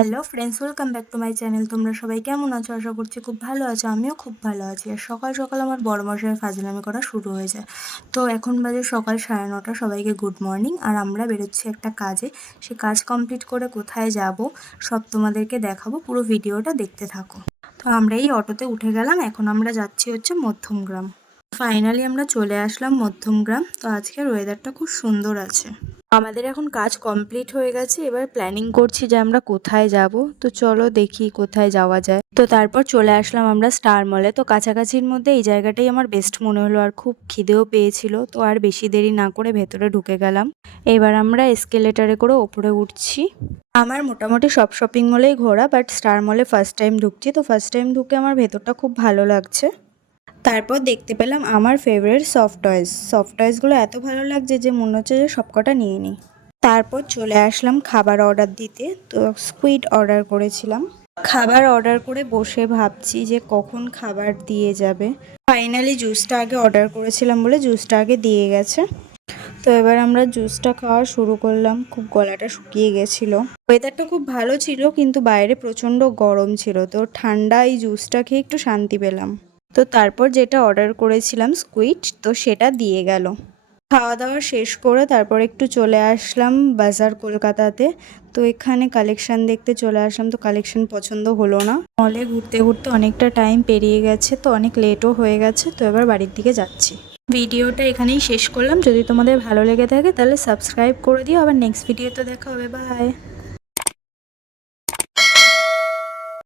Hello friends, welcome back to my channel. তোমরা সবাই কেমন আছো? আশা করছি খুব ভালো আছো। আমিও খুব ভালো আছি। আর সকাল সকাল আমার বড় মশাইয়ের ফাজলামি করা শুরু হয়ে যায়। তো এখন বাজে সকাল 9:30। সবাইকে গুড মর্নিং। আর আমরা বেরোচ্ছি একটা কাজে। সে কাজ কমপ্লিট করে কোথায় যাব সব তোমাদেরকে দেখাবো, পুরো ভিডিওটা দেখতে থাকো। তো আমরা এই অটোতে উঠে গেলাম। এখন আমরা যাচ্ছি হচ্ছে মধ্যমগ্রাম। ফাইনালি আমরা চলে আসলাম মধ্যমগ্রাম। তো আজকের ওয়েদারটা খুব সুন্দর আছে। আমাদের এখন কাজ কমপ্লিট হয়ে গেছে। এবার প্ল্যানিং করছি যে আমরা কোথায় যাব। তো চলো দেখি কোথায় যাওয়া যায়। তো তারপর চলে আসলাম আমরা স্টার মলে। তো কাছাকাছির মধ্যে এই জায়গাটাই আমার বেস্ট মনে হলো। আর খুব খিদেও পেয়েছিল। তো আর বেশি দেরি না করে ভেতরে ঢুকে গেলাম। এবার আমরা এসকেলেটারে করে ওপরে উঠছি। আমার মোটামুটি সব শপিং মলেই ঘোরা, বাট স্টার মলে ফার্স্ট টাইম ঢুকছি। তো ফার্স্ট টাইম ঢুকে আমার ভেতরটা খুব ভালো লাগছে। তারপর দেখতে পেলাম আমার ফেভারিট সফট টয়েসগুলো এত ভালো লাগছে যে মনে হচ্ছে যে সবকটা নিয়ে নিই। তারপর চলে আসলাম খাবার অর্ডার দিতে। তো স্কুইড অর্ডার করেছিলাম। খাবার অর্ডার করে বসে ভাবছি যে কখন খাবার দিয়ে যাবে। ফাইনালি জুসটা আগে অর্ডার করেছিলাম বলে জুসটা আগে দিয়ে গেছে। তো এবার আমরা জুসটা খাওয়া শুরু করলাম। খুব গলাটা শুকিয়ে গেছিলো। ওয়েদারটা খুব ভালো ছিল, কিন্তু বাইরে প্রচণ্ড গরম ছিল। তো ঠান্ডা এই জুসটা খেয়ে একটু শান্তি পেলাম। তো তারপর যেটা অর্ডার করেছিলাম স্কুইড, তো সেটা দিয়ে গেল। খাওয়া দাওয়া শেষ করে তারপর একটু চলে আসলাম বাজার কলকাতাতে। তো এখানে কালেকশন দেখতে চলে আসলাম। তো কালেকশন পছন্দ হলো না। মলে ঘুরতে ঘুরতে অনেকটা টাইম পেরিয়ে গেছে। তো অনেক লেটও হয়ে গেছে। তো এবার বাড়ির দিকে যাচ্ছি। ভিডিওটা এখানেই শেষ করলাম। যদি তোমাদের ভালো লেগে থাকে তাহলে সাবস্ক্রাইব করে দিও। আবার নেক্সট ভিডিওতে দেখা হবে। বাই।